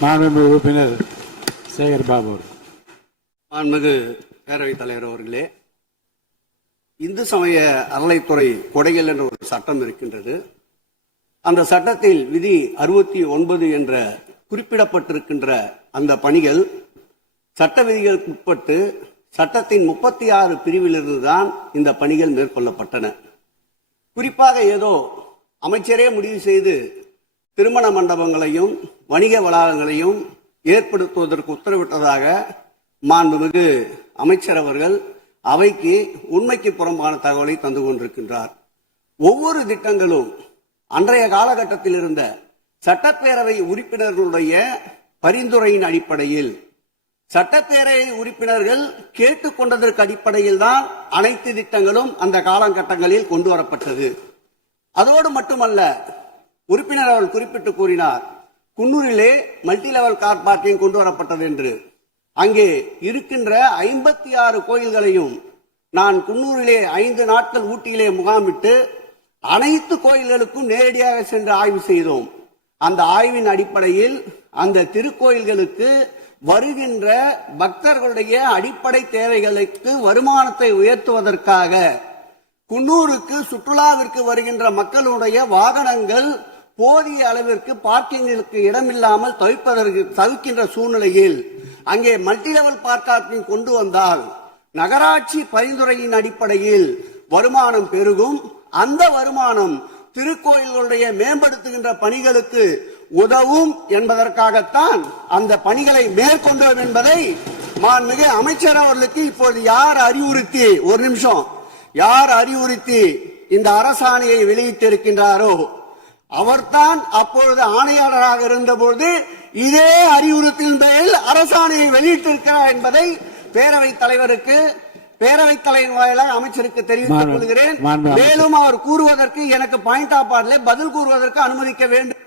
மாண்புமிகு உறுப்பினர் சேகர் பாபு அவர்கள். மாண்புமிகு பேரவைத் தலைவர் அவர்களே, இந்து சமய அறநிலைத்துறை கொடைகள் என்ற ஒரு சட்டம் இருக்கின்றது. அந்த சட்டத்தில் விதி 69 என்ற குறிப்பிடப்பட்டிருக்கின்ற அந்த பணிகள் சட்ட விதிகளுக்கு உட்பட்டு சட்டத்தின் 36 பிரிவிலிருந்து தான் இந்த பணிகள் மேற்கொள்ளப்பட்டன. குறிப்பாக ஏதோ அமைச்சரே முடிவு செய்து திருமண மண்டபங்களையும் வணிக வளாகங்களையும் ஏற்படுத்துவதற்கு உத்தரவிட்டதாக மாண்புமிகு அமைச்சர் அவர்கள் அவைக்கு உண்மைக்கு புறம்பான தகவலை தந்து கொண்டிருக்கின்றார். ஒவ்வொரு திட்டங்களும் அன்றைய காலகட்டத்தில் இருந்த சட்டப்பேரவை உறுப்பினர்களுடைய பரிந்துரையின் அடிப்படையில் சட்டப்பேரவை உறுப்பினர்கள் கேட்டுக்கொண்டதற்கு அடிப்படையில் தான் அனைத்து திட்டங்களும் அந்த காலகட்டங்களில் கொண்டு வரப்பட்டது. அதோடு மட்டுமல்ல, உறுப்பினர் அவர்கள் குறிப்பிட்டு கூறினார், குன்னூரிலே மல்டி லெவல் கார் பார்க்கிங் கொண்டு வரப்பட்டது என்று. அங்கே இருக்கின்ற 56 கோயில்களையும் நான் குன்னூரிலே 5 நாட்கள் ஊட்டியிலே முகாமிட்டு அனைத்து கோயில்களுக்கும் நேரடியாக சென்று ஆய்வு செய்தோம். அந்த ஆய்வின் அடிப்படையில் அந்த திருக்கோயில்களுக்கு வருகின்ற பக்தர்களுடைய அடிப்படை தேவைகளுக்கு வருமானத்தை உயர்த்துவதற்காக குன்னூருக்கு சுற்றுலாவிற்கு வருகின்ற மக்களுடைய வாகனங்கள் போதிய அளவிற்கு பார்க்கிங்களுக்கு இடமில்லாமல் தவிக்கின்ற சூழ்நிலையில் அங்கே மல்டி லெவல் பார்க்கிங் கொண்டு வந்தால் நகராட்சி பரிந்துரையின் அடிப்படையில் வருமானம் பெருகும். அந்த வருமானம் திருக்கோயில்களுடைய மேம்படுத்துகின்ற பணிகளுக்கு உதவும் என்பதற்காகத்தான் அந்த பணிகளை மேற்கொண்டோம் என்பதை மாண்புமிகு அமைச்சர் அவர்களுக்கு இப்போது யார் அறிவுறுத்தி இந்த அரசாணையை வெளியிட்டிருக்கின்றாரோ அவர்தான் அப்பொழுது ஆணையாளராக இருந்தபோது இதே அறிவுறுத்தின் பேரில் அரசாணையை வெளியிட்டிருக்கிறார் என்பதை பேரவைத் தலைவர் வாயிலாக அமைச்சருக்கு தெரிவித்துக் கொள்கிறேன். மேலும் அவர் கூறுவதற்கு எனக்கு பாயிண்ட் ஆஃப் ஆர்டர்ல பதில் கூறுவதற்கு அனுமதிக்க வேண்டும்.